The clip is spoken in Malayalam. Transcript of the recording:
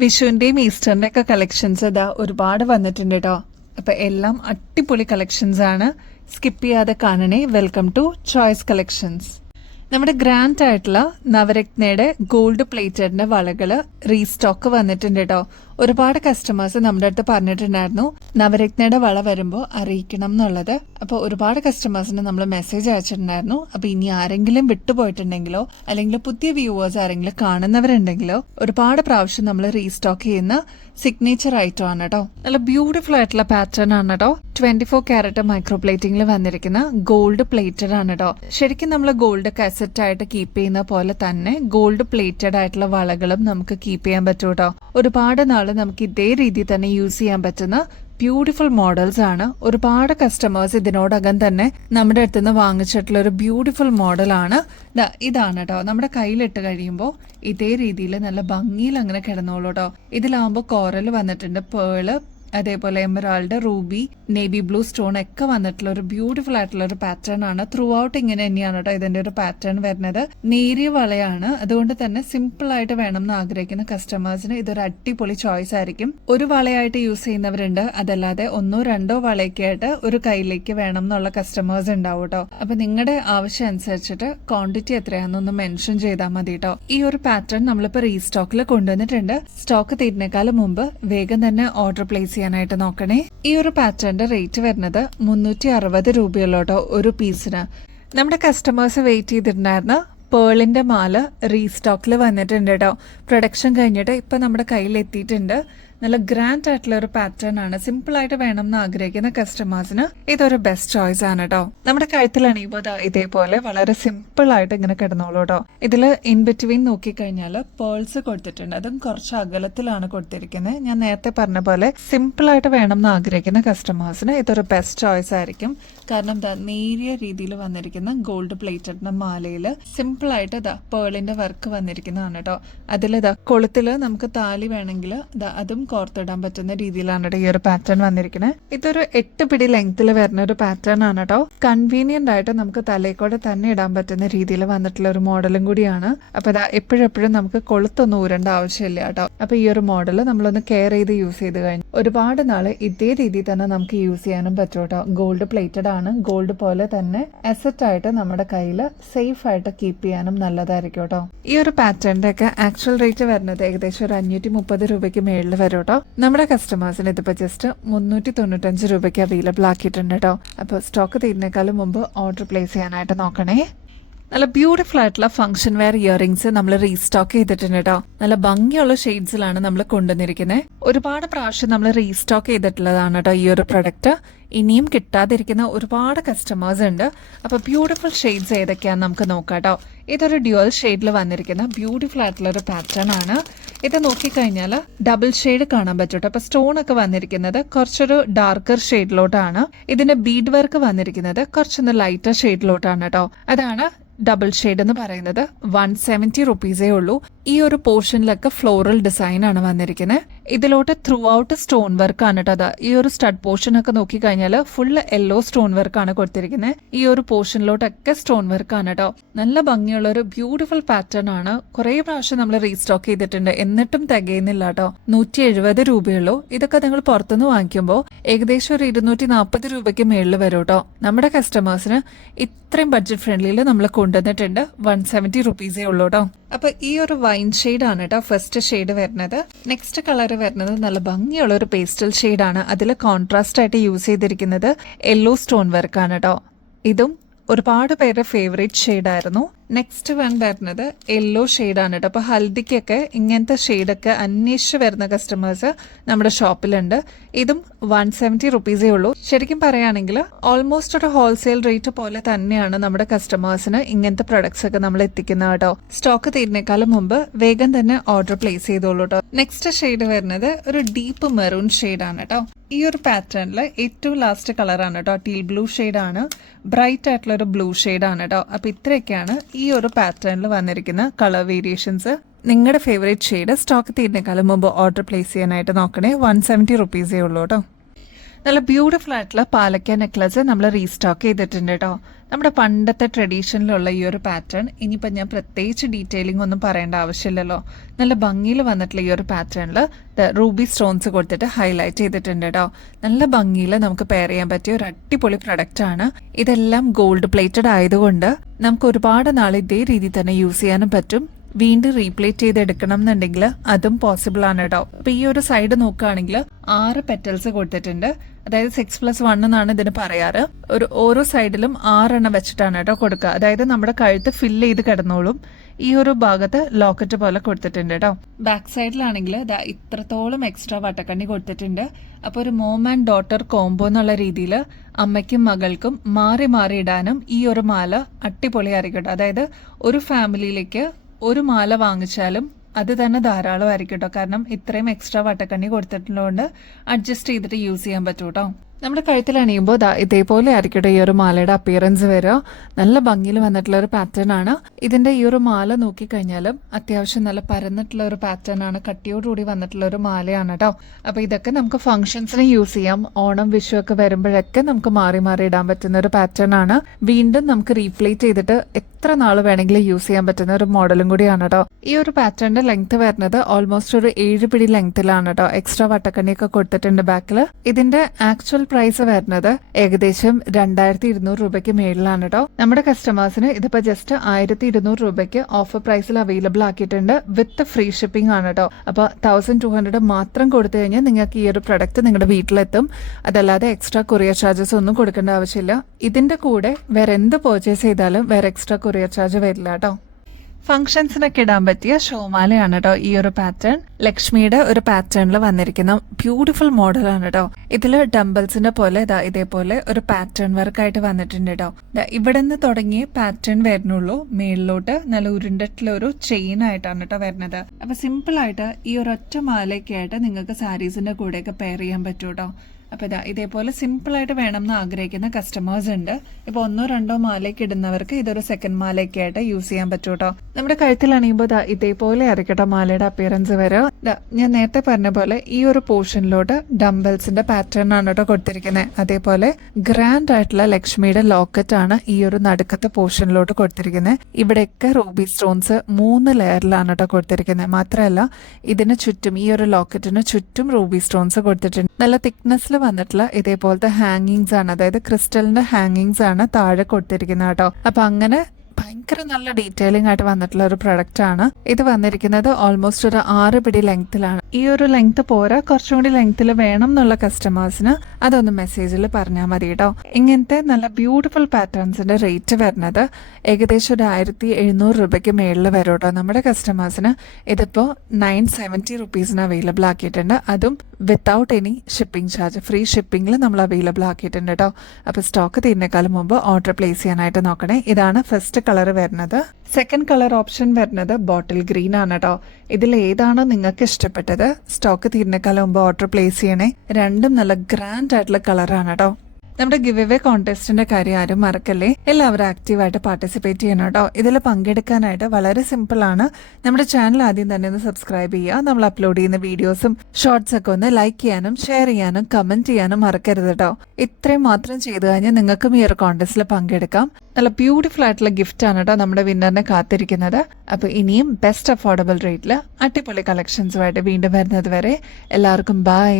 വിഷുവിന്റെയും ഈസ്റ്ററിന്റെ ഒക്കെ കളക്ഷൻസ് ഇതാ ഒരുപാട് വന്നിട്ടുണ്ട് കേട്ടോ. അപ്പൊ എല്ലാം അടിപൊളി കളക്ഷൻസ് ആണ്. സ്കിപ്പ് ചെയ്യാതെ കാണണേ. Welcome to choice collections. നമ്മുടെ ഗ്രാൻഡ് ആയിട്ടുള്ള നവരത്നയുടെ ഗോൾഡ് പ്ലേറ്റഡിന്റെ വളകള് റീസ്റ്റോക്ക് വന്നിട്ടുണ്ട് കേട്ടോ. ഒരുപാട് കസ്റ്റമേഴ്സ് നമ്മുടെ അടുത്ത് പറഞ്ഞിട്ടുണ്ടായിരുന്നു നവരത്നയുടെ വള വരുമ്പോൾ അറിയിക്കണം എന്നുള്ളത്. അപ്പോൾ ഒരുപാട് കസ്റ്റമേഴ്സിന് നമ്മൾ മെസ്സേജ് അയച്ചിട്ടുണ്ടായിരുന്നു. അപ്പൊ ഇനി ആരെങ്കിലും വിട്ടുപോയിട്ടുണ്ടെങ്കിലോ അല്ലെങ്കിൽ പുതിയ വ്യൂവേഴ്സ് ആരെങ്കിലും കാണുന്നവരുണ്ടെങ്കിലോ ഒരുപാട് പ്രാവശ്യം നമ്മൾ റീസ്റ്റോക്ക് ചെയ്യുന്ന സിഗ്നേച്ചർ ഐറ്റം ആണ് കേട്ടോ. നല്ല ബ്യൂട്ടിഫുൾ ആയിട്ടുള്ള പാറ്റേൺ ആണ് കേട്ടോ. 24 ക്യാരറ്റ് മൈക്രോ പ്ലേറ്റിംഗിൽ വന്നിരിക്കുന്ന ഗോൾഡ് പ്ലേറ്റഡ് ആണ് കേട്ടോ. ശരിക്കും നമ്മൾ ഗോൾഡ് കാസറ്റ് ആയിട്ട് കീപ്പ് ചെയ്യുന്ന പോലെ തന്നെ ഗോൾഡ് പ്ലേറ്റഡ് ആയിട്ടുള്ള വളകളും നമുക്ക് കീപ്പ് ചെയ്യാൻ പറ്റും കേട്ടോ. ഒരുപാട് നാള് നമുക്ക് ഇതേ രീതിയിൽ തന്നെ യൂസ് ചെയ്യാൻ പറ്റുന്ന ബ്യൂട്ടിഫുൾ മോഡൽസ് ആണ്. ഒരുപാട് കസ്റ്റമേഴ്സ് ഇതിനോടകം തന്നെ നമ്മുടെ അടുത്ത് നിന്ന് വാങ്ങിച്ചിട്ടുള്ള ഒരു ബ്യൂട്ടിഫുൾ മോഡലാണ്. ഇതാണ് കേട്ടോ. നമ്മുടെ കയ്യിലിട്ട് കഴിയുമ്പോൾ ഇതേ രീതിയിൽ നല്ല ഭംഗിയിൽ അങ്ങനെ കിടന്നോളൂ കേട്ടോ. ഇതിലാവുമ്പോൾ കോറൽ വന്നിട്ടുണ്ട്, പേള്, അതേപോലെ emerald, Ruby, navy blue stone ഒക്കെ വന്നിട്ടുള്ള ഒരു ബ്യൂട്ടിഫുൾ ആയിട്ടുള്ള ഒരു പാറ്റേൺ ആണ്. ത്രൂ ഔട്ട് ഇങ്ങനെ തന്നെയാണ് കേട്ടോ ഇതിന്റെ ഒരു പാറ്റേൺ വരുന്നത്. നേരിയ വളയാണ്, അതുകൊണ്ട് തന്നെ സിമ്പിൾ ആയിട്ട് വേണം എന്ന് ആഗ്രഹിക്കുന്ന കസ്റ്റമേഴ്സിന് ഇതൊരു അടിപൊളി ചോയ്സ് ആയിരിക്കും. ഒരു വളയായിട്ട് യൂസ് ചെയ്യുന്നവരുണ്ട്, അതല്ലാതെ ഒന്നോ രണ്ടോ വളയൊക്കെ ആയിട്ട് ഒരു കയ്യിലേക്ക് വേണം എന്നുള്ള കസ്റ്റമേഴ്സ് ഉണ്ടാവും കേട്ടോ. അപ്പൊ നിങ്ങളുടെ ആവശ്യം അനുസരിച്ചിട്ട് ക്വാണ്ടിറ്റി എത്രയാണെന്നൊന്ന് മെൻഷൻ ചെയ്താൽ മതി കേട്ടോ. ഈ ഒരു പാറ്റേൺ നമ്മളിപ്പോ റീസ്റ്റോക്കിൽ കൊണ്ടുവന്നിട്ടുണ്ട്. സ്റ്റോക്ക് തീരുന്നേക്കാളും മുമ്പ് വേഗം തന്നെ ഓർഡർ പ്ലേസ് ചെയ്യാനായിട്ട് നോക്കണേ. ഈ ഒരു പാറ്റേണിന്റെ റേറ്റ് വരുന്നത് 360 രൂപയുള്ളൂട്ടോ ഒരു പീസിന്. നമ്മുടെ കസ്റ്റമേഴ്സ് വെയിറ്റ് ചെയ്തിട്ടുണ്ടായിരുന്ന പേളിന്റെ മാല റീസ്റ്റോക്കിൽ വന്നിട്ടുണ്ട് കേട്ടോ. പ്രൊഡക്ഷൻ കഴിഞ്ഞിട്ട് ഇപ്പൊ നമ്മുടെ കയ്യിൽ എത്തിയിട്ടുണ്ട്. നല്ല ഗ്രാൻഡ് ആയിട്ടുള്ള ഒരു പാറ്റേൺ ആണ്. സിമ്പിൾ ആയിട്ട് വേണം എന്ന് ആഗ്രഹിക്കുന്ന കസ്റ്റമേഴ്സിന് ഇതൊരു ബെസ്റ്റ് ചോയ്സ് ആണ് കേട്ടോ. നമ്മുടെ കഴുത്തിൽ അണിയുമ്പോൾ ഇതേപോലെ വളരെ സിമ്പിൾ ആയിട്ട് ഇങ്ങനെ കിടന്നോളൂ കേട്ടോ. ഇതിൽ ഇൻ ബിറ്റ്വീൻ നോക്കിക്കഴിഞ്ഞാൽ പേൾസ് കൊടുത്തിട്ടുണ്ട്. അതും കുറച്ച് അകലത്തിലാണ് കൊടുത്തിരിക്കുന്നത്. ഞാൻ നേരത്തെ പറഞ്ഞ പോലെ സിമ്പിൾ ആയിട്ട് വേണം എന്ന് ആഗ്രഹിക്കുന്ന കസ്റ്റമേഴ്സിന് ഇതൊരു ബെസ്റ്റ് ചോയ്സ് ആയിരിക്കും. കാരണം നേരിയ രീതിയിൽ വന്നിരിക്കുന്ന ഗോൾഡ് പ്ലേറ്റഡിന്റെ മാലയിൽ സിമ്പിൾ ആയിട്ട് പേളിന്റെ വർക്ക് വന്നിരിക്കുന്നതാണ് കേട്ടോ. അതിൽ കൊളുത്തില് നമുക്ക് താലി വേണമെങ്കിൽ അതും കോർത്തിടാൻ പറ്റുന്ന രീതിയിലാണ് ഈ ഒരു പാറ്റേൺ വന്നിരിക്കുന്നത്. ഇതൊരു 8 പിടി ലെങ്ത്തിൽ വരുന്ന ഒരു പാറ്റേൺ ആണ് കേട്ടോ. കൺവീനിയന്റ് ആയിട്ട് നമുക്ക് തലയിക്കോടെ തന്നെ ഇടാൻ പറ്റുന്ന രീതിയിൽ വന്നിട്ടുള്ള ഒരു മോഡലും കൂടിയാണ്. അപ്പൊ എപ്പോഴും നമുക്ക് കൊളുത്തൊന്നും ഊരേണ്ട ആവശ്യമില്ല കേട്ടോ. അപ്പൊ ഈ ഒരു മോഡൽ നമ്മളൊന്ന് കെയർ ചെയ്ത് യൂസ് ചെയ്ത് കഴിഞ്ഞു ഒരുപാട് നാള് ഇതേ രീതിയിൽ തന്നെ നമുക്ക് യൂസ് ചെയ്യാനും പറ്റും കേട്ടോ. ഗോൾഡ് പ്ലേറ്റഡ് ആണ്. ഗോൾഡ് പോലെ തന്നെ അസറ്റ് ആയിട്ട് നമ്മുടെ കയ്യിൽ സേഫ് ആയിട്ട് കീപ്പ് ചെയ്യാനും നല്ലതായിരിക്കും കേട്ടോ. ഈ ഒരു പാറ്റേണിന്റെ ഒക്കെ ആക്ച്വൽ റേറ്റ് വരുന്നത് ഏകദേശം ഒരു 530 രൂപയ്ക്ക് മേളിൽ വരും കേട്ടോ. നമ്മുടെ കസ്റ്റമേഴ്സിന് ഇതിപ്പോ ജസ്റ്റ് 395 രൂപയ്ക്ക് അവൈലബിൾ ആക്കിയിട്ടുണ്ട് കേട്ടോ. അപ്പോൾ സ്റ്റോക്ക് തീരുന്നേക്കാളും മുമ്പ് ഓർഡർ പ്ലേസ് ചെയ്യാനായിട്ട് നോക്കണേ. നല്ല ബ്യൂട്ടിഫുൾ ആയിട്ടുള്ള ഫംഗ്ഷൻ വെയർ ഇയറിംഗ്സ് നമ്മൾ റീസ്റ്റോക്ക് ചെയ്തിട്ടുണ്ട് കേട്ടോ. നല്ല ഭംഗിയുള്ള ഷെയ്ഡ്സിലാണ് നമ്മൾ കൊണ്ടുവന്നിരിക്കുന്നത്. ഒരുപാട് പ്രാവശ്യം നമ്മൾ റീസ്റ്റോക്ക് ചെയ്തിട്ടുള്ളതാണ് കേട്ടോ ഈ ഒരു പ്രൊഡക്റ്റ്. ഇനിയും കിട്ടാതിരിക്കുന്ന ഒരുപാട് കസ്റ്റമേഴ്സ് ഉണ്ട്. അപ്പൊ ബ്യൂട്ടിഫുൾ ഷെയ്ഡ്സ് ഏതൊക്കെയാന്ന് നമുക്ക് നോക്കാം കേട്ടോ. ഇതൊരു ഡ്യുവൽ ഷെയ്ഡിൽ വന്നിരിക്കുന്ന ബ്യൂട്ടിഫുൾ ആയിട്ടുള്ള ഒരു പാറ്റേൺ ആണ്. ഇത് നോക്കിക്കഴിഞ്ഞാൽ ഡബിൾ ഷെയ്ഡ് കാണാൻ പറ്റും. അപ്പൊ സ്റ്റോൺ ഒക്കെ വന്നിരിക്കുന്നത് കുറച്ചൊരു ഡാർക്കർ ഷെയ്ഡിലോട്ടാണ്. ഇതിന്റെ ബീഡ് വർക്ക് വന്നിരിക്കുന്നത് കുറച്ചൊന്ന് ലൈറ്റർ ഷെയ്ഡിലോട്ടാണ് കേട്ടോ. അതാണ് ഡബിൾ ഷെയ്ഡ് എന്ന് പറയുന്നത്. 170 റുപ്പീസേ ഉള്ളൂ. ഈ ഒരു പോർഷനിലൊക്കെ ഫ്ലോറൽ ഡിസൈൻ ആണ് വന്നിരിക്കുന്നത്. ഇതിലോട്ട് ത്രൂ ഔട്ട് സ്റ്റോൺ വർക്ക് ആണ് കേട്ടോ. ഈ ഒരു സ്റ്റഡ് പോർഷൻ ഒക്കെ നോക്കിക്കഴിഞ്ഞാൽ ഫുൾ യെല്ലോ സ്റ്റോൺ വർക്ക് ആണ് കൊടുത്തിരിക്കുന്നത്. ഈ ഒരു പോർഷനിലോട്ടൊക്കെ സ്റ്റോൺ വർക്ക് ആണ് കേട്ടോ. നല്ല ഭംഗിയുള്ള ഒരു ബ്യൂട്ടിഫുൾ പാറ്റേൺ ആണ്. കുറെ പ്രാവശ്യം നമ്മൾ റീസ്റ്റോക്ക് ചെയ്തിട്ടുണ്ട്, എന്നിട്ടും തികയുന്നില്ല കേട്ടോ. 170 രൂപയുള്ളൂ. ഇതൊക്കെ നിങ്ങൾ പുറത്തുനിന്ന് വാങ്ങിക്കുമ്പോൾ ഏകദേശം ഒരു 240 രൂപയ്ക്ക് മേളിൽ വരും കേട്ടോ. നമ്മുടെ കസ്റ്റമേഴ്സിന് ഇത്രയും ബഡ്ജറ്റ് ഫ്രണ്ട്ലിയിൽ നമ്മൾ കൊണ്ടുവന്നിട്ടുണ്ട്. 170 റുപ്പീസേ ഉള്ളൂ കേട്ടോ. അപ്പൊ ഈ ഒരു വൈൻ ഷെയ്ഡ് ആണ് കേട്ടോ ഫസ്റ്റ് ഷെയ്ഡ് വരുന്നത്. നെക്സ്റ്റ് കളർ വരുന്നത് നല്ല ഭംഗിയുള്ള ഒരു പേസ്റ്റൽ ഷെയ്ഡ് ആണ്. അതിൽ കോൺട്രാസ്റ്റ് ആയിട്ട് യൂസ് ചെയ്തിരിക്കുന്നത് യെല്ലോ സ്റ്റോൺ വർക്ക് ആണ് കേട്ടോ. ഇതും ഒരുപാട് പേരുടെ ഫേവറേറ്റ് ഷെയ്ഡായിരുന്നു. നെക്സ്റ്റ് വൺ വരുന്നത് യെല്ലോ ഷെയ്ഡാണ് കേട്ടോ. അപ്പൊ ഹൽദിക്കൊക്കെ ഇങ്ങനത്തെ ഷെയ്ഡൊക്കെ അന്വേഷിച്ച് വരുന്ന കസ്റ്റമേഴ്സ് നമ്മുടെ ഷോപ്പിലുണ്ട്. ഇതും 170 റുപ്പീസേ ഉള്ളൂ. ശരിക്കും പറയുകയാണെങ്കിൽ ഓൾമോസ്റ്റ് ഒരു ഹോൾസെയിൽ റേറ്റ് പോലെ തന്നെയാണ് നമ്മുടെ കസ്റ്റമേഴ്സിന് ഇങ്ങനത്തെ പ്രൊഡക്ട്സ് ഒക്കെ നമ്മൾ എത്തിക്കുന്നത് കേട്ടോ. സ്റ്റോക്ക് തീരുന്നേക്കാളും മുമ്പ് വേഗം തന്നെ ഓർഡർ പ്ലേസ് ചെയ്തോളൂ കേട്ടോ. നെക്സ്റ്റ് ഷെയ്ഡ് വരുന്നത് ഒരു ഡീപ്പ് മെറൂൺ ഷെയ്ഡാണ് കേട്ടോ. ഈ ഒരു പാറ്റേണിൽ ഏറ്റവും ലാസ്റ്റ് കളറാണ് കേട്ടോ. ടീൽ ബ്ലൂ ഷെയ്ഡാണ്. ബ്രൈറ്റ് ആയിട്ടുള്ള ഒരു ബ്ലൂ ഷെയ്ഡാണ് കേട്ടോ. അപ്പൊ ഇത്രയൊക്കെയാണ് ഈ ഒരു പാറ്റേണിൽ വന്നിരിക്കുന്ന കളർ വേരിയേഷൻസ്. നിങ്ങളുടെ ഫേവറേറ്റ് ഷെയ്ഡ് സ്റ്റോക്ക് തീരുന്നേക്കാളും മുമ്പ് ഓർഡർ പ്ലേസ് ചെയ്യാനായിട്ട് നോക്കണേ. 170 റുപ്പീസേ ഉള്ളൂ കേട്ടോ. നല്ല ബ്യൂട്ടിഫുൾ ആയിട്ടുള്ള പാലക്ക നെക്ലസ് നമ്മൾ റീസ്റ്റോക്ക് ചെയ്തിട്ടുണ്ട് കേട്ടോ. നമ്മുടെ പണ്ടത്തെ ട്രഡീഷനിലുള്ള ഈ ഒരു പാറ്റേൺ ഇനിയിപ്പോൾ ഞാൻ പ്രത്യേകിച്ച് ഡീറ്റെയിലിംഗ് ഒന്നും പറയേണ്ട ആവശ്യമില്ലല്ലോ. നല്ല ഭംഗിയിൽ വന്നിട്ടുള്ള ഈ ഒരു പാറ്റേണിൽ റൂബി സ്റ്റോൺസ് കൊടുത്തിട്ട് ഹൈലൈറ്റ് ചെയ്തിട്ടുണ്ട് കേട്ടോ. നല്ല ഭംഗിയിൽ നമുക്ക് പെയർ ചെയ്യാൻ പറ്റിയ ഒരു അടിപൊളി പ്രൊഡക്റ്റ് ആണ്. ഇതെല്ലാം ഗോൾഡ് പ്ലേറ്റഡ് ആയതുകൊണ്ട് നമുക്ക് ഒരുപാട് നാൾ ഇതേ രീതിയിൽ തന്നെ യൂസ് ചെയ്യാനും പറ്റും. വീണ്ടും റീപ്ലേറ്റ് ചെയ്തെടുക്കണം എന്നുണ്ടെങ്കിൽ അതും പോസിബിൾ ആണ് കേട്ടോ. അപ്പൊ ഈ ഒരു സൈഡ് നോക്കുകയാണെങ്കിൽ 6 പെറ്റൽസ് കൊടുത്തിട്ടുണ്ട്. അതായത് 6+1 എന്നാണ് ഇതിന് പറയാറ്. ഓരോ സൈഡിലും 6 എണ്ണം വെച്ചിട്ടാണ് കേട്ടോ കൊടുക്കുക. അതായത് നമ്മുടെ കഴുത്ത് ഫില്ല് ചെയ്ത് കിടന്നോളും. ഈ ഒരു ഭാഗത്ത് ലോക്കറ്റ് പോലെ കൊടുത്തിട്ടുണ്ട് കേട്ടോ. ബാക്ക് സൈഡിലാണെങ്കിൽ ഇത്രത്തോളം എക്സ്ട്രാ വട്ടക്കണ്ണി കൊടുത്തിട്ടുണ്ട്. അപ്പോൾ ഒരു മോം ആൻഡ് ഡോട്ടർ കോംബോ എന്നുള്ള രീതിയിൽ അമ്മയ്ക്കും മകൾക്കും മാറി മാറി ഇടാനും ഈ ഒരു മാല അടിപൊളിയായിരിക്കും കേട്ടോ. അതായത് ഒരു ഫാമിലിയിലേക്ക് ഒരു മാല വാങ്ങിച്ചാലും അത് തന്നെ ധാരാളമായിരിക്കും കേട്ടോ. കാരണം ഇത്രയും എക്സ്ട്രാ വട്ടക്കണ്ണി കൊടുത്തിട്ടുള്ളതുകൊണ്ട് അഡ്ജസ്റ്റ് ചെയ്തിട്ട് യൂസ് ചെയ്യാൻ പറ്റും കേട്ടോ. നമ്മുടെ കഴുത്തിൽ അണിയുമ്പോൾ ഇതേപോലെ ആയിരിക്കട്ടെ ഈ ഒരു മാലയുടെ അപ്പിയറൻസ് വരിക. നല്ല ഭംഗിയിൽ വന്നിട്ടുള്ള ഒരു പാറ്റേൺ ആണ്. ഇതിന്റെ ഈ ഒരു മാല നോക്കിക്കഴിഞ്ഞാലും അത്യാവശ്യം നല്ല പരന്നിട്ടുള്ള ഒരു പാറ്റേൺ ആണ്. കട്ടിയോടുകൂടി വന്നിട്ടുള്ള ഒരു മാലയാണ് കേട്ടോ. അപ്പൊ ഇതൊക്കെ നമുക്ക് ഫംഗ്ഷൻസിന് യൂസ് ചെയ്യാം. ഓണം വിഷു ഒക്കെ വരുമ്പോഴൊക്കെ നമുക്ക് മാറി മാറി ഇടാൻ പറ്റുന്ന ഒരു പാറ്റേൺ ആണ്. വീണ്ടും നമുക്ക് റീപ്ലേറ്റ് ചെയ്തിട്ട് എത്ര നാൾ വേണമെങ്കിലും യൂസ് ചെയ്യാൻ പറ്റുന്ന ഒരു മോഡലും കൂടിയാണ് കേട്ടോ. ഈ ഒരു പാറ്റേണിന്റെ ലെങ്ത് വരുന്നത് ഓൾമോസ്റ്റ് ഒരു 7 പിടി ലെങ്ത്തിലാണ് കേട്ടോ. എക്സ്ട്രാ വട്ടക്കണ്ണിയൊക്കെ കൊടുത്തിട്ടുണ്ട് ബാക്കിൽ. ഇതിന്റെ ആക്ച്വൽ പ്രൈസ് വരുന്നത് ഏകദേശം 2200 രൂപയ്ക്ക് മേളിലാണ് കേട്ടോ. നമ്മുടെ കസ്റ്റമേഴ്സിന് ഇതിപ്പോ ജസ്റ്റ് 1200 രൂപയ്ക്ക് ഓഫർ പ്രൈസിൽ അവൈലബിൾ ആക്കിയിട്ടുണ്ട്. വിത്ത് ഫ്രീ ഷിപ്പിംഗ് ആണ് കേട്ടോ. അപ്പൊ 1200 മാത്രം കൊടുത്തു കഴിഞ്ഞാൽ നിങ്ങൾക്ക് ഈ ഒരു പ്രൊഡക്റ്റ് നിങ്ങളുടെ വീട്ടിലെത്തും. അതല്ലാതെ എക്സ്ട്രാ കൊറിയർ ചാർജസ് ഒന്നും കൊടുക്കേണ്ട ആവശ്യമില്ല. ഇതിന്റെ കൂടെ വേറെ എന്ത് പർച്ചേസ് ചെയ്താലും വേറെ എക്സ്ട്രാ കൊറിയർ ചാർജ് വരില്ല കേട്ടോ. ഫംഗ്ഷൻസിനൊക്കെ ഇടാൻ പറ്റിയ ഷോമാലയാണ് കേട്ടോ ഈ ഒരു പാറ്റേൺ. ലക്ഷ്മിയുടെ ഒരു പാറ്റേണിൽ വന്നിരിക്കുന്ന ബ്യൂട്ടിഫുൾ മോഡലാണ് കേട്ടോ. ഇതില് ഡംബിൾസിന്റെ പോലെ ഇതേപോലെ ഒരു പാറ്റേൺ വർക്ക് ആയിട്ട് വന്നിട്ടുണ്ട് കേട്ടോ. ഇവിടെ നിന്ന് തുടങ്ങി പാറ്റേൺ വരുന്നുള്ളൂ. മേളിലോട്ട് നല്ല ഉരുണ്ടിട്ടുള്ള ഒരു ചെയിൻ ആയിട്ടാണ് കേട്ടോ വരുന്നത്. അപ്പൊ സിമ്പിൾ ആയിട്ട് ഈ ഒരു ഒറ്റ മാലയൊക്കെ ആയിട്ട് നിങ്ങൾക്ക് സാരീസിന്റെ കൂടെയൊക്കെ പെയർ ചെയ്യാൻ പറ്റും കേട്ടോ. അപ്പൊ ഇതേപോലെ സിമ്പിൾ ആയിട്ട് വേണം എന്ന് ആഗ്രഹിക്കുന്ന കസ്റ്റമേഴ്സ് ഉണ്ട്. ഇപ്പൊ 1-2 മാലയ്ക്ക് ഇടുന്നവർക്ക് ഇതൊരു സെക്കൻഡ് മാലയൊക്കെ ആയിട്ട് യൂസ് ചെയ്യാൻ പറ്റും കേട്ടോ. നമ്മുടെ കഴുത്തിൽ അണിയുമ്പോൾ ഇതേപോലെ ആയിരിക്കട്ടോ മാലയുടെ അപ്പിയറൻസ് വരെ. ഞാൻ നേരത്തെ പറഞ്ഞ പോലെ ഈ ഒരു പോർഷനിലോട്ട് ഡംബൽസിന്റെ പാറ്റേൺ ആണ് കേട്ടോ കൊടുത്തിരിക്കുന്നത്. അതേപോലെ ഗ്രാൻഡ് ആയിട്ടുള്ള ലക്ഷ്മിയുടെ ലോക്കറ്റ് ആണ് ഈ ഒരു നടുക്കത്തെ പോർഷനിലോട്ട് കൊടുത്തിരിക്കുന്നത്. ഇവിടെയൊക്കെ റൂബി സ്റ്റോൺസ് 3 ലെയറിലാണ് കേട്ടോ കൊടുത്തിരിക്കുന്നത്. മാത്രമല്ല ഇതിന് ചുറ്റും ഈ ഒരു ലോക്കറ്റിന് ചുറ്റും റൂബി സ്റ്റോൺസ് കൊടുത്തിട്ടുണ്ട്. നല്ല തിക്നെസ്സിൽ വന്നിട്ടുള്ള ഇതേപോലത്തെ ഹാങ്ങിങ്സ് ആണ്. അതായത് ക്രിസ്റ്റലിന്റെ ഹാങ്ങിങ്സ് ആണ് താഴെ കൊടുത്തിരിക്കുന്നത് കേട്ടോ. അപ്പൊ അങ്ങനെ ഭയങ്കര നല്ല ഡീറ്റെയിലിംഗ് ആയിട്ട് വന്നിട്ടുള്ള ഒരു പ്രൊഡക്റ്റ് ആണ്. ഇത് വന്നിരിക്കുന്നത് ഓൾമോസ്റ്റ് ഒരു 6 പിടി ലെങ്ത്തിലാണ്. ഈ ഒരു ലെങ്ത് പോരാ, കുറച്ചും കൂടി ലെങ്ത്തിൽ വേണം എന്നുള്ള കസ്റ്റമേഴ്സിന് അതൊന്ന് മെസ്സേജിൽ പറഞ്ഞാൽ മതി കേട്ടോ. ഇങ്ങനത്തെ നല്ല ബ്യൂട്ടിഫുൾ പാറ്റേൺസിന്റെ റേറ്റ് വരുന്നത് ഏകദേശം ഒരു 1700 രൂപയ്ക്ക് മേളിൽ വരും കേട്ടോ. നമ്മുടെ കസ്റ്റമേഴ്സിന് ഇതിപ്പോ 970 റുപ്പീസിന് അവൈലബിൾ ആക്കിയിട്ടുണ്ട്. അതും without any shipping charge, free ഷിപ്പിംഗിൽ നമ്മൾ അവൈലബിൾ ആക്കിയിട്ടുണ്ട് കേട്ടോ. അപ്പൊ സ്റ്റോക്ക് തീരുന്നേക്കാളും മുമ്പ് ഓർഡർ പ്ലേസ് ചെയ്യാനായിട്ട് നോക്കണേ. ഇതാണ് ഫസ്റ്റ് കളർ വരുന്നത്. സെക്കൻഡ് കളർ ഓപ്ഷൻ വരുന്നത് ബോട്ടിൽ ഗ്രീൻ ആണ് കേട്ടോ. ഇതിൽ ഏതാണോ നിങ്ങൾക്ക് ഇഷ്ടപ്പെട്ടത് സ്റ്റോക്ക് തീരുന്നേക്കാളും മുമ്പ് ഓർഡർ പ്ലേസ് ചെയ്യണേ. രണ്ടും നല്ല ഗ്രാൻഡ് ആയിട്ടുള്ള കളറാണ് കേട്ടോ. നമ്മുടെ ഗിവ് അവേ കോൺടെസ്റ്റിന്റെ കാര്യം ആരും മറക്കല്ലേ. എല്ലാവരും ആക്റ്റീവായിട്ട് പാർട്ടിസിപ്പേറ്റ് ചെയ്യണം കേട്ടോ. ഇതിൽ പങ്കെടുക്കാനായിട്ട് വളരെ സിമ്പിൾ ആണ്. നമ്മുടെ ചാനൽ ആദ്യം തന്നെ ഒന്ന് സബ്സ്ക്രൈബ് ചെയ്യുക. നമ്മൾ അപ്ലോഡ് ചെയ്യുന്ന വീഡിയോസും ഷോർട്സ് ഒക്കെ ഒന്ന് ലൈക്ക് ചെയ്യാനും ഷെയർ ചെയ്യാനും കമന്റ് ചെയ്യാനും മറക്കരുത് കേട്ടോ. ഇത്രയും മാത്രം ചെയ്തു കഴിഞ്ഞാൽ നിങ്ങൾക്കും ഈ ഒരു കോൺടെസ്റ്റിൽ പങ്കെടുക്കാം. നല്ല ബ്യൂട്ടിഫുൾ ആയിട്ടുള്ള ഗിഫ്റ്റ് ആണ് കേട്ടോ നമ്മുടെ വിന്നറിനെ കാത്തിരിക്കുന്നത്. അപ്പൊ ഇനിയും ബെസ്റ്റ് അഫോർഡബിൾ റേറ്റിൽ അടിപൊളി കളക്ഷൻസുമായിട്ട് വീണ്ടും വരുന്നത് വരെ എല്ലാവർക്കും ബൈ.